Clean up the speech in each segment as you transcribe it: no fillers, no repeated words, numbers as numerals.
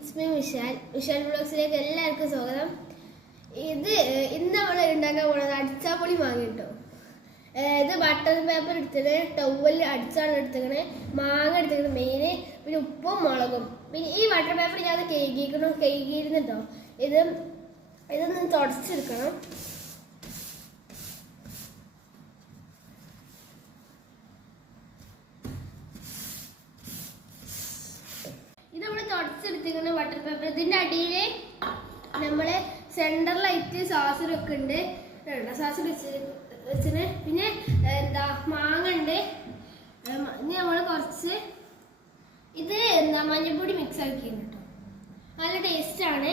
It's me Vishal ബ്ലോഗ്സിലേക്ക് എല്ലാവർക്കും സ്വാഗതം. ഇന്ന് നമ്മൾ ഉണ്ടാക്കാൻ പോകുന്നത് അടിച്ചാപ്പൊളി മാങ്ങ കേട്ടോ. ഇത് ബട്ടർ പേപ്പർ എടുത്തിട്ട് ടവലിൽ അടിച്ചാണ് എടുത്തിക്കണേ, മാങ്ങ എടുത്തിക്കണേ മെയിന്, പിന്നെ ഉപ്പും മുളകും. പിന്നെ ഈ ബട്ടർ പേപ്പർ ഞാൻ കഴുകിയിരുന്നിട്ടോ. ഇതൊന്ന് തുടച്ചെടുക്കണം. ഇത് നമ്മൾ തുടച്ചെടുത്തിരിക്കുന്ന ബട്ടർ പേപ്പർ. ഇതിൻ്റെ അടിയിൽ നമ്മള് സെന്ററിലായിട്ട് സാസറൊക്കെ ഉണ്ട്, സാസർ വെച്ചിന്. പിന്നെ എന്താ മാങ്ങ ഉണ്ട്. ഇനി നമ്മൾ കുറച്ച് മഞ്ഞൾപ്പൊടി മിക്സ് ആക്കിയിരുന്നു കേട്ടോ. നല്ല ടേസ്റ്റ് ആണ്.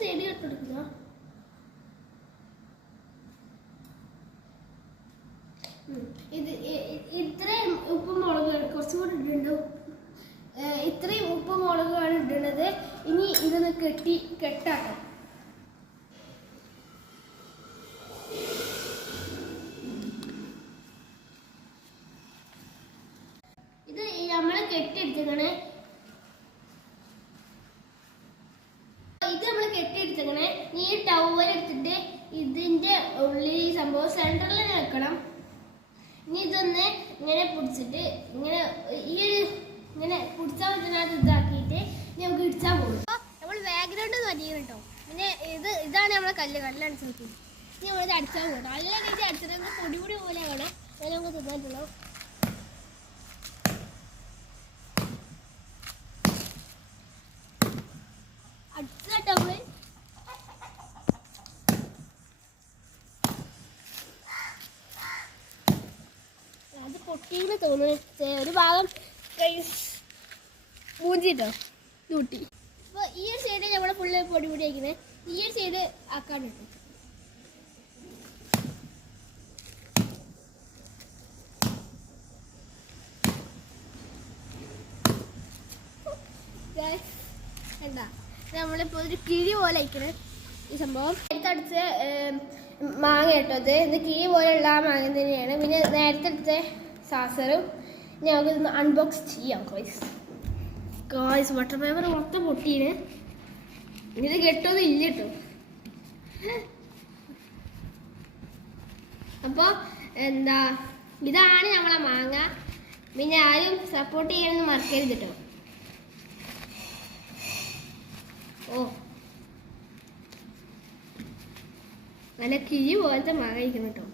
സൈഡിൽ ഇട്ടെടുക്കുന്ന ഇത്രയും ഉപ്പും മുളക് കുറച്ചും കൂടി ഇടുന്നുണ്ട്. ഇത്രയും ഉപ്പും മുളകുമാണ് ഇടുന്നത്. ഇനി ഇതൊന്ന് കെട്ടാക്കാം. ഇത് നമ്മള് കെട്ടിയെടുത്തേ. ഈ ടവൽ എടുത്തിട്ട് ഇതിന്റെ ഉള്ളിൽ ഈ സംഭവം സെന്ററിൽ വെക്കണം. ഇനി ഇതൊന്ന് ഇങ്ങനെ പിടിച്ചിട്ട് ഇങ്ങനെ പിടിച്ചാൽ പറ്റുന്നതിനകത്ത് ഇതാക്കിയിട്ട് നമുക്ക് ഇടിച്ചാൽ പോകും. നമ്മൾ ബാക്ക്ഗ്രൗണ്ട് വരികയാണ് കേട്ടോ. പിന്നെ ഇതാണ് നമ്മളെ കല്ലടിച്ച് നോക്കി. ഇനി നമ്മളിത് അടിച്ചാൽ പോകും. നല്ല രീതിയിൽ അടിച്ചിട്ട് പൊടി പോലെ വേണം. അത് നമുക്ക് തിന്നായിട്ടുള്ളൂ. അടിച്ചിട്ടോ നമ്മള്. അത് പൊട്ടിന്ന് തോന്നുന്നു. ഒരു ഭാഗം മൂഞ്ചിട്ടോ കൂട്ടി. അപ്പോൾ ഈ ഒരു സൈഡ് നമ്മളെ ഫുള്ള് പൊടി ആക്കുന്നത്. ഈ ഒരു സൈഡ് ആക്കാനുണ്ട്. എന്താ നമ്മളിപ്പോൾ ഒരു കിഴി പോലെ അയക്കണേ ഈ സംഭവം. അടുത്തടുത്ത് മാങ്ങ കേട്ടോ. ഇത് കിഴി പോലെയുള്ള ആ മാങ്ങ തന്നെയാണ്. പിന്നെ നേരത്തെ എടുത്ത സാസറും ഞങ്ങൾക്ക് അൺബോക്സ് ചെയ്യാം. ഗോയ്സ് ബട്ടർ പേപ്പർ മൊത്തം പൊട്ടിയാണ്. ഇത് കെട്ടൊന്നും ഇല്ല കേട്ടോ. അപ്പോൾ ഇതാണ് നമ്മളെ മാങ്ങ. പിന്നെ ആരും സപ്പോർട്ട് ചെയ്യാനൊന്നും മറക്കരുത് കേട്ടോ. നല്ല കിഴി പോലത്തെ മാങ്ങ കഴിക്കണം കേട്ടോ.